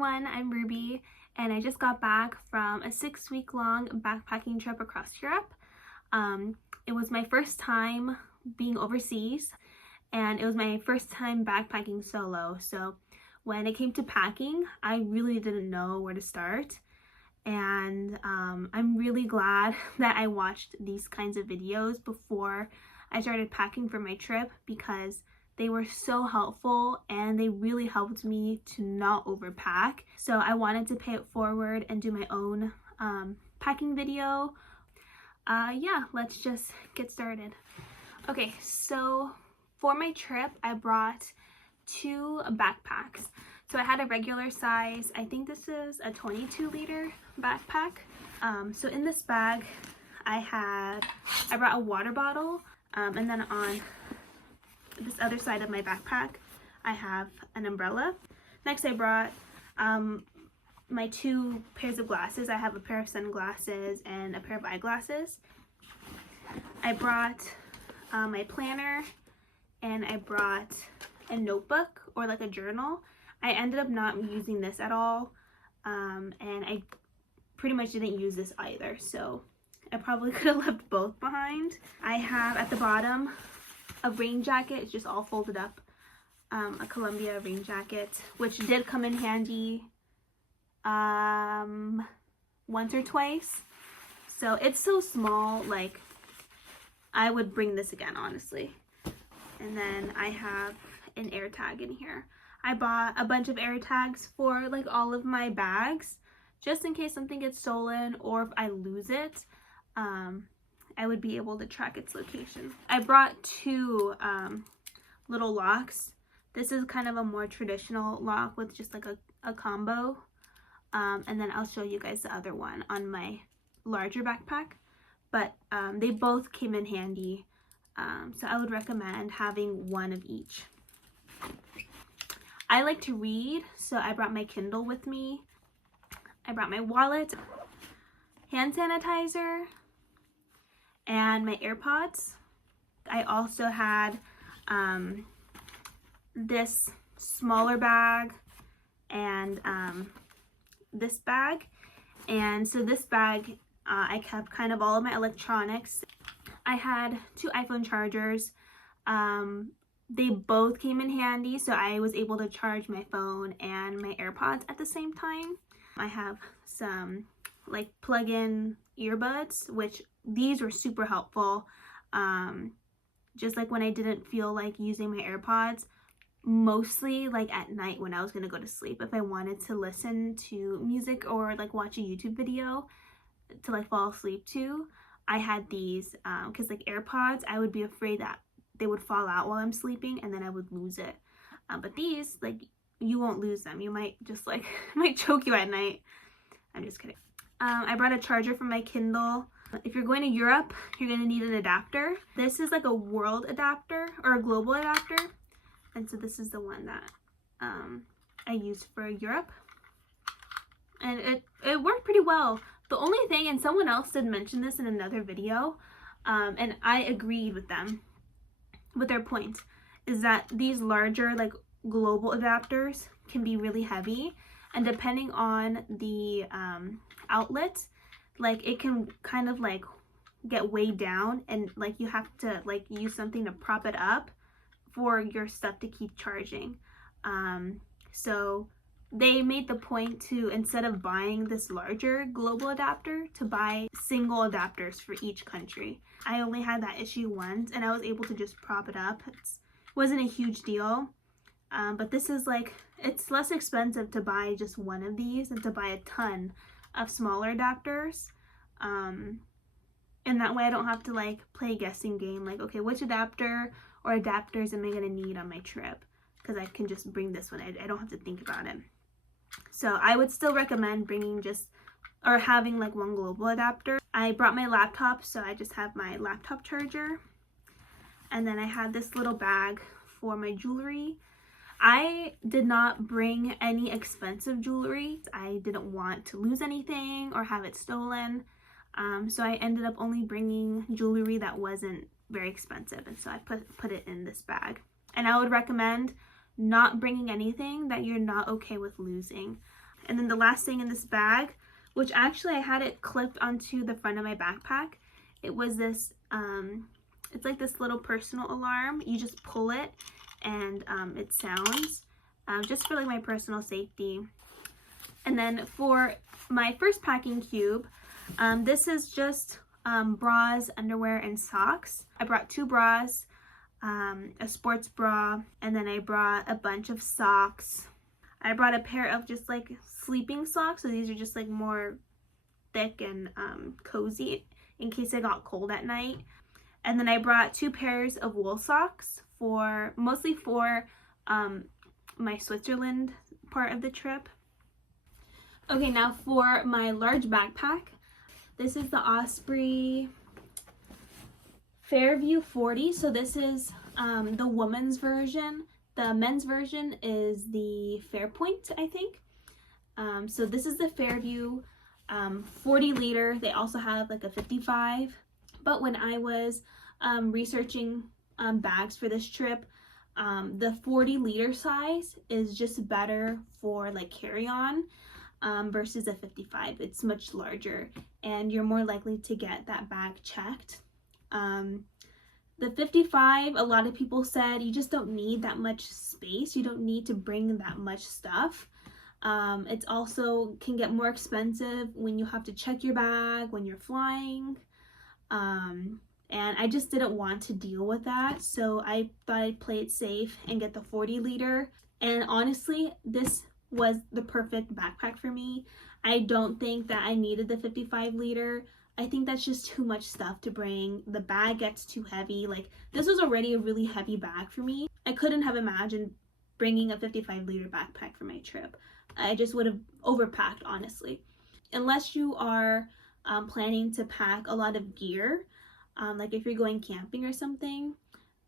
everyone, I'm Ruby and I just got back from a 6-week long backpacking trip across Europe. It was my first time being overseas and it was my first time backpacking solo. So when it came to packing, I really didn't know where to start. And I'm really glad that I watched these kinds of videos before I started packing for my trip because they were so helpful and they really helped me to not overpack. So I wanted to pay it forward and do my own packing video. Yeah, let's just get started. Okay, so for my trip, I brought 2 backpacks. So I had a regular size, I think this is a 22-liter backpack. So in this bag, I brought a water bottle, and then on this other side of my backpack, I have an umbrella. Next, I brought my 2 pairs of glasses. I have a pair of sunglasses and a pair of eyeglasses. I brought my planner, and I brought a notebook or like a journal. I ended up not using this at all, and I pretty much didn't use this either, so I probably could have left both behind. I have at the bottom a rain jacket. It's just all folded up, a Columbia rain jacket, which did come in handy once or twice. So it's so small, like I would bring this again, honestly. And then I have an air tag in here. I bought a bunch of air tags for like all of my bags, just in case something gets stolen or if I lose it, I would be able to track its location. I brought 2 little locks. This is kind of a more traditional lock with just like a combo. And then I'll show you guys the other one on my larger backpack. But they both came in handy. So I would recommend having one of each. I like to read, so I brought my Kindle with me. I brought my wallet, hand sanitizer, and my AirPods. I also had this smaller bag and this bag. And so this bag, I kept kind of all of my electronics. I had 2 iPhone chargers. They both came in handy, so I was able to charge my phone and my AirPods at the same time. I have some like plug-in earbuds, which these were super helpful. Just like when I didn't feel like using my AirPods, mostly like at night when I was gonna go to sleep, if I wanted to listen to music or like watch a YouTube video to like fall asleep to, I had these because like AirPods, I would be afraid that they would fall out while I'm sleeping and then I would lose it. But these, like, you won't lose them. You might just like, might choke you at night. I'm just kidding. I brought a charger for my Kindle. If you're going to Europe, you're going to need an adapter. This is like a world adapter or a global adapter. And so this is the one that I used for Europe. And it worked pretty well. The only thing, and someone else did mention this in another video, and I agreed with them, with their point, is that these larger like global adapters can be really heavy, and depending on the outlet, like it can kind of like get weighed down, and like you have to like use something to prop it up for your stuff to keep charging. So they made the point to, instead of buying this larger global adapter, to buy single adapters for each country. I only had that issue once and I was able to just prop it up. It wasn't a huge deal, but this is like, it's less expensive to buy just one of these than to buy a ton of smaller adapters. And that way I don't have to like play a guessing game, like, okay, which adapter or adapters am I gonna need on my trip? Because I can just bring this one. I don't have to think about it. So I would still recommend bringing having like one global adapter. I brought my laptop, so I just have my laptop charger. And then I had this little bag for my jewelry. I did not bring any expensive jewelry. I didn't want to lose anything or have it stolen. So I ended up only bringing jewelry that wasn't very expensive, and so I put it in this bag. And I would recommend not bringing anything that you're not okay with losing. And then the last thing in this bag, which actually I had it clipped onto the front of my backpack. It was this, it's like this little personal alarm. You just pull it and it sounds, just for like my personal safety. And then for my first packing cube, this is just bras, underwear, and socks. I brought 2 bras, a sports bra, and then I brought a bunch of socks. I brought a pair of just like sleeping socks, so these are just like more thick and cozy in case I got cold at night. And then I brought 2 pairs of wool socks mostly for my Switzerland part of the trip. Okay, now for my large backpack, this is the Osprey Fairview 40. So this is the woman's version. The men's version is the Fairpoint, I think. So this is the Fairview 40 liter. They also have like a 55. But when I was researching bags for this trip, the 40 liter size is just better for like carry-on versus a 55. It's much larger and you're more likely to get that bag checked. The 55, a lot of people said you just don't need that much space. You don't need to bring that much stuff. It's also can get more expensive when you have to check your bag when you're flying. And I just didn't want to deal with that. So I thought I'd play it safe and get the 40 liter. And honestly, this was the perfect backpack for me. I don't think that I needed the 55 liter. I think that's just too much stuff to bring. The bag gets too heavy. Like, this was already a really heavy bag for me. I couldn't have imagined bringing a 55 liter backpack for my trip. I just would have overpacked, honestly. Unless you are planning to pack a lot of gear, like if you're going camping or something.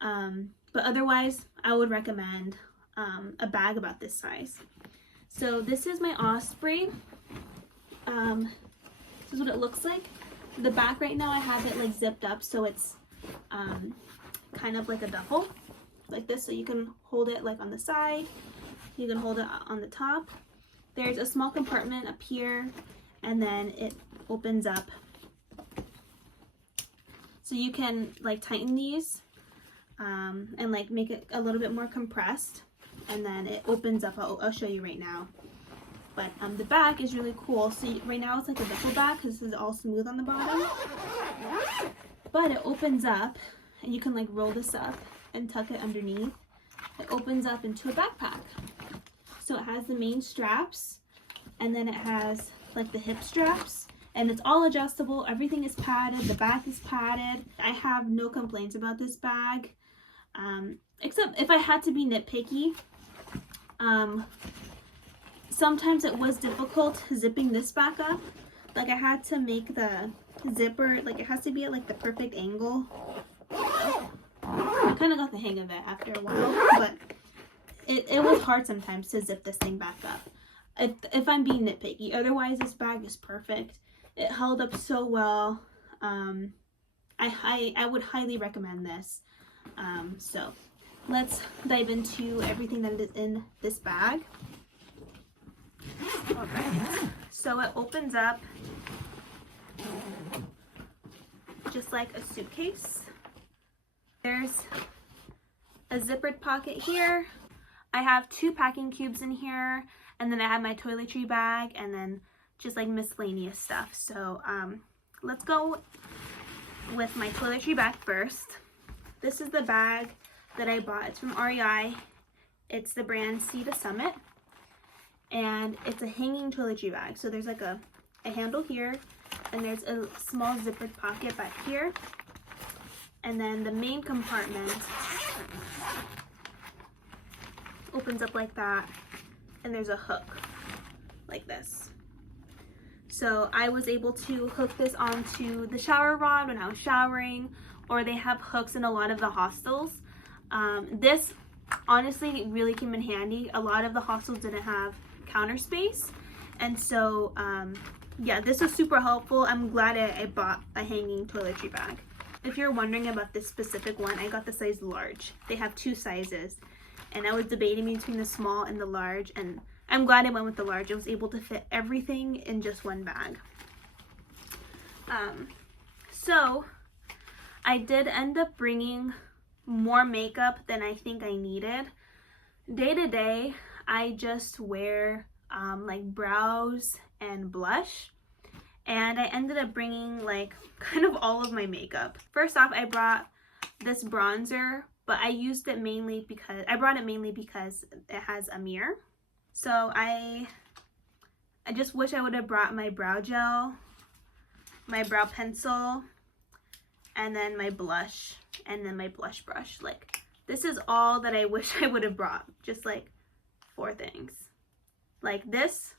But otherwise, I would recommend a bag about this size. So this is my Osprey. This is what it looks like. The back right now I have it like zipped up, so it's kind of like a duffel like this, so you can hold it like on the side, you can hold it on the top. There's a small compartment up here and then it opens up, so you can like tighten these and like make it a little bit more compressed, and then it opens up. I'll show you right now. But the back is really cool. So right now it's like a duffel bag because this is all smooth on the bottom. But it opens up and you can like roll this up and tuck it underneath. It opens up into a backpack. So it has the main straps and then it has like the hip straps, and it's all adjustable. Everything is padded. The back is padded. I have no complaints about this bag, except if I had to be nitpicky. Sometimes it was difficult zipping this back up. Like I had to make the zipper, like it has to be at like the perfect angle. I kind of got the hang of it after a while, but it was hard sometimes to zip this thing back up. If I'm being nitpicky. Otherwise, this bag is perfect. It held up so well. I would highly recommend this. So let's dive into everything that is in this bag. Alright, so it opens up just like a suitcase. There's a zippered pocket here. I have 2 packing cubes in here, and then I have my toiletry bag, and then just like miscellaneous stuff. So let's go with my toiletry bag first. This is the bag that I bought. It's from REI. It's the brand Sea to Summit. And it's a hanging toiletry bag. So there's like a handle here, and there's a small zippered pocket back here. And then the main compartment opens up like that, and there's a hook like this. So I was able to hook this onto the shower rod when I was showering, or they have hooks in a lot of the hostels. This honestly really came in handy. A lot of the hostels didn't have counter space, and so yeah, this was super helpful. I'm glad I bought a hanging toiletry bag. If you're wondering about this specific one, I got the size large. They have 2 sizes, and I was debating between the small and the large, and I'm glad I went with the large. I was able to fit everything in just one bag. So I did end up bringing more makeup than I think I needed. Day to day, I just wear like brows and blush, and I ended up bringing like kind of all of my makeup. First off, I brought this bronzer, but I used it mainly because I brought it mainly because it has a mirror. So I just wish I would have brought my brow gel, my brow pencil, and then my blush, and then my blush brush. Like, this is all that I wish I would have brought. Just like 4 things. Like, this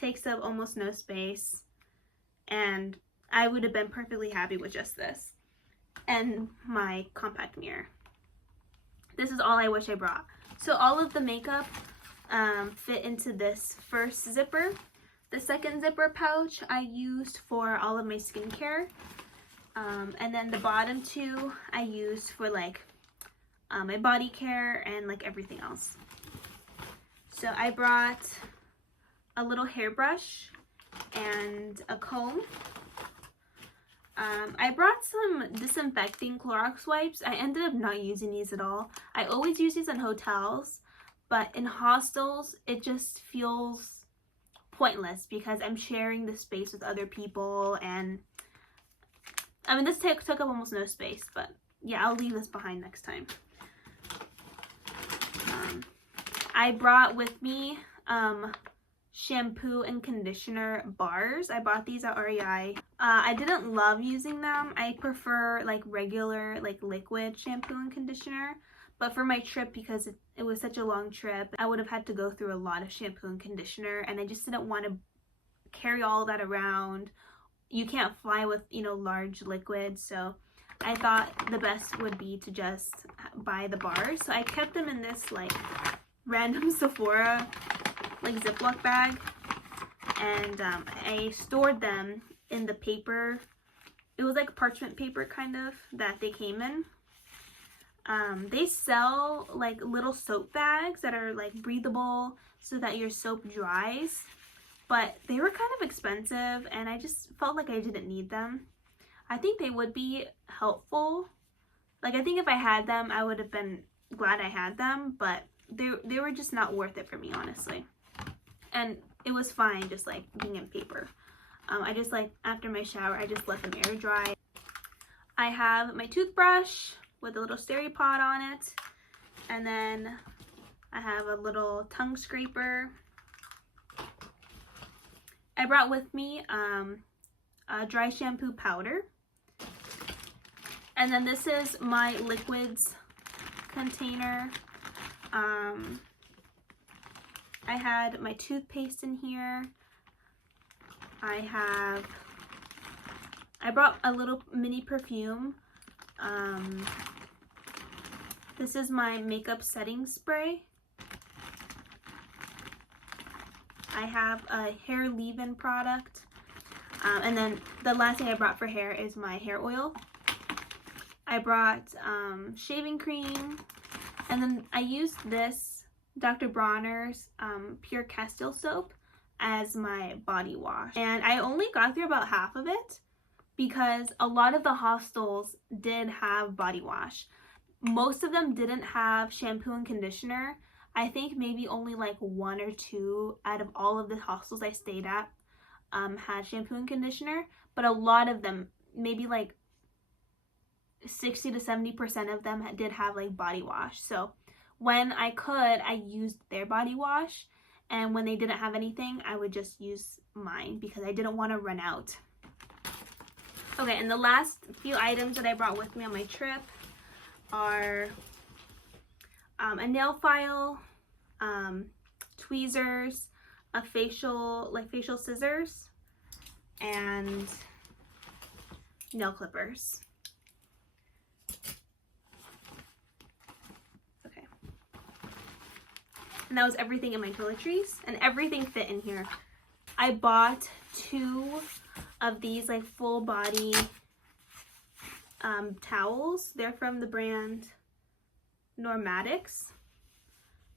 takes up almost no space, and I would have been perfectly happy with just this. And my compact mirror. This is all I wish I brought. So all of the makeup fit into this first zipper. The second zipper pouch I used for all of my skincare. And then the bottom 2 I used for like my body care and like everything else. So I brought a little hairbrush and a comb. I brought some disinfecting Clorox wipes. I ended up not using these at all. I always use these in hotels, but in hostels it just feels pointless because I'm sharing the space with other people, and I mean, this took up almost no space, but yeah, I'll leave this behind next time. I brought with me shampoo and conditioner bars. I bought these at REI. I didn't love using them. I prefer like regular like liquid shampoo and conditioner, but for my trip, because it was such a long trip, I would have had to go through a lot of shampoo and conditioner, and I just didn't want to carry all that around. You can't fly with, you know, large liquids, so I thought the best would be to just buy the bars. So I kept them in this like random Sephora like Ziploc bag, and I stored them in the paper. It was like parchment paper kind of that they came in. They sell like little soap bags that are like breathable so that your soap dries, but they were kind of expensive and I just felt like I didn't need them. I think they would be helpful. Like, I think if I had them, I would have been glad I had them, but they were just not worth it for me, honestly. And it was fine just like being in paper. I just like, after my shower, I just let them air dry. I have my toothbrush with a little Steripod on it, and then I have a little tongue scraper. I brought with me a dry shampoo powder, and then this is my liquids container. I had my toothpaste in here. I brought a little mini perfume. This is my makeup setting spray. I have a hair leave-in product. And then the last thing I brought for hair is my hair oil. I brought shaving cream. And then I used this Dr. Bronner's Pure Castile soap as my body wash. And I only got through about half of it because a lot of the hostels did have body wash. Most of them didn't have shampoo and conditioner. I think maybe only like 1 or 2 out of all of the hostels I stayed at had shampoo and conditioner, but a lot of them, maybe like 60 to 70% of them did have like body wash. So when I could, I used their body wash, and when they didn't have anything, I would just use mine because I didn't want to run out. Okay, and the last few items that I brought with me on my trip are a nail file, tweezers, a facial scissors, and nail clippers. Okay. And that was everything in my toiletries, and everything fit in here. I bought 2 of these like full body towels. They're from the brand Normatics,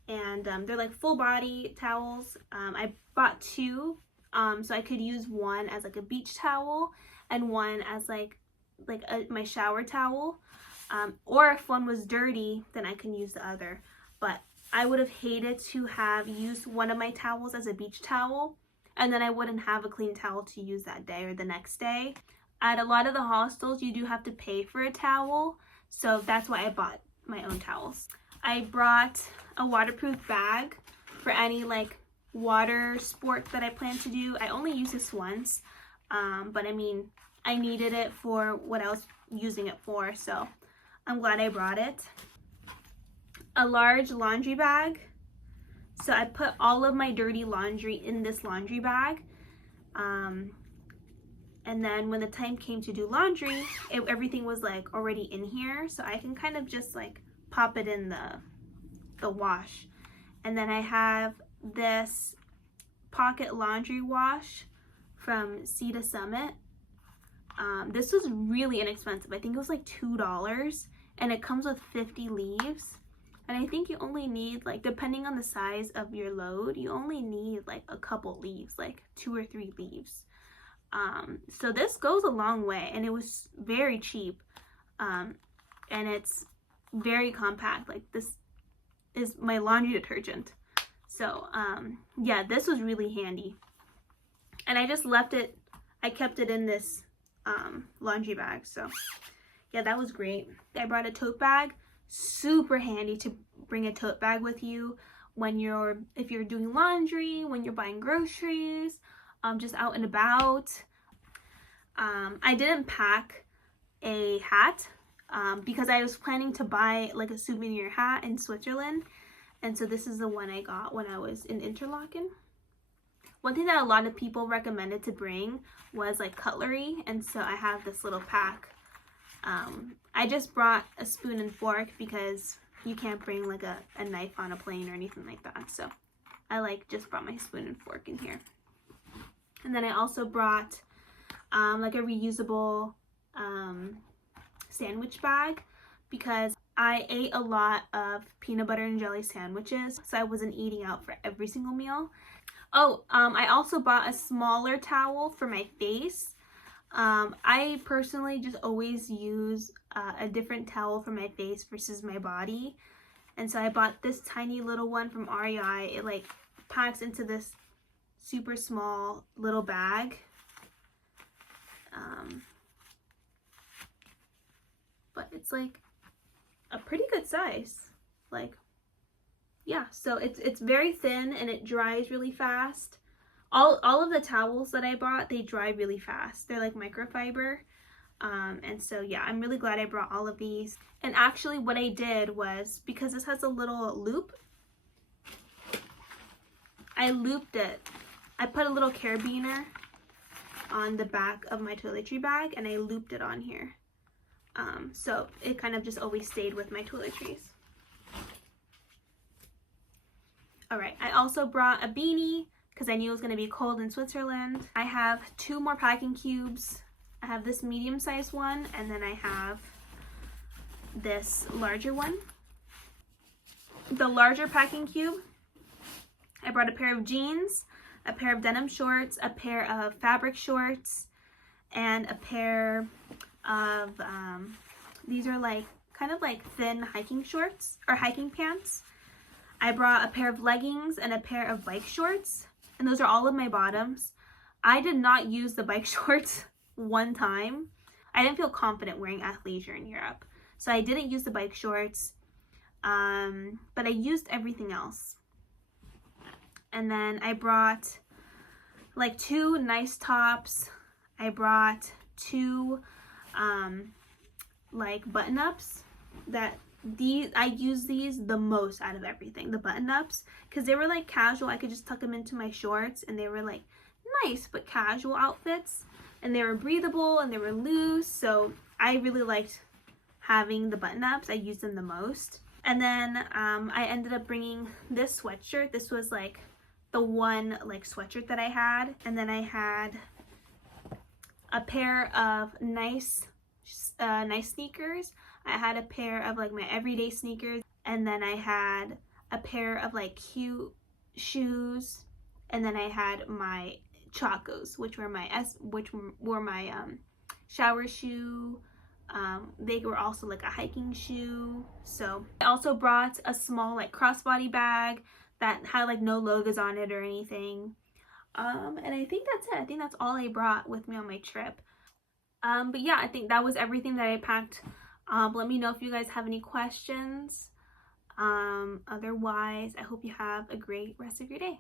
and they're like full body towels. I bought two, so I could use one as like a beach towel and one as my shower towel, or if one was dirty then I can use the other. But I would have hated to have used one of my towels as a beach towel and then I wouldn't have a clean towel to use that day or the next day. At a lot of the hostels you do have to pay for a towel, so that's why I bought my own towels. I brought a waterproof bag for any like water sport that I plan to do. I only use this once, but I mean, I needed it for what I was using it for, so I'm glad I brought it. A large laundry bag. So I put all of my dirty laundry in this laundry bag. And then when the time came to do laundry, everything was like already in here, so I can kind of just like pop it in the wash. And then I have this pocket laundry wash from Sea to Summit. This was really inexpensive. I think it was like $2, and it comes with 50 leaves. And I think you only need, like, depending on the size of your load, you only need like a couple leaves, like 2 or 3 leaves. So this goes a long way, and it was very cheap, and it's very compact. Like, this is my laundry detergent. So yeah, this was really handy, and I just left it, I kept it in this laundry bag. So yeah, that was great. I brought a tote bag. Super handy to bring a tote bag with you when if you're doing laundry, when you're buying groceries, just out and about. I didn't pack a hat because I was planning to buy like a souvenir hat in Switzerland, and so this is the one I got when I was in Interlaken. One thing that a lot of people recommended to bring was like cutlery, and so I have this little pack. I just brought a spoon and fork because you can't bring like a knife on a plane or anything like that, so I just brought my spoon and fork in here. And then I also brought like a reusable sandwich bag because I ate a lot of peanut butter and jelly sandwiches, so I wasn't eating out for every single meal. Oh, I also bought a smaller towel for my face. I personally just always use a different towel for my face versus my body, and so I bought this tiny little one from REI. It like packs into this super small little bag. But it's like a pretty good size. Like, yeah, so it's very thin and it dries really fast. All of the towels that I bought, they dry really fast. They're like microfiber. And so yeah, I'm really glad I brought all of these. And actually what I did was, because this has a little loop, I looped it. I put a little carabiner on the back of my toiletry bag and I looped it on here. So it kind of just always stayed with my toiletries. Alright, I also brought a beanie because I knew it was going to be cold in Switzerland. I have 2 more packing cubes. I have this medium-sized one, and then I have this larger one. The larger packing cube, I brought a pair of jeans, a pair of denim shorts, a pair of fabric shorts, and a pair of, these are like kind of like thin hiking shorts or hiking pants. I brought a pair of leggings and a pair of bike shorts, and those are all of my bottoms. I did not use the bike shorts one time. I didn't feel confident wearing athleisure in Europe, so I didn't use the bike shorts, but I used everything else. And then I brought like 2 nice tops. I brought 2 like button-ups that I use these the most out of everything, the button-ups, because they were like casual. I could just tuck them into my shorts and they were like nice but casual outfits, and they were breathable and they were loose, so I really liked having the button-ups. I used them the most. And then I ended up bringing this sweatshirt. This was like the one like sweatshirt that I had, and then I had a pair of nice sneakers. I had a pair of like my everyday sneakers, and then I had a pair of like cute shoes, and then I had my chacos, which were my shower shoe. They were also like a hiking shoe. So I also brought a small like crossbody bag that had like no logos on it or anything. And I think that's it. I think that's all I brought with me on my trip. But yeah, I think that was everything that I packed. Let me know if you guys have any questions. Otherwise, I hope you have a great rest of your day.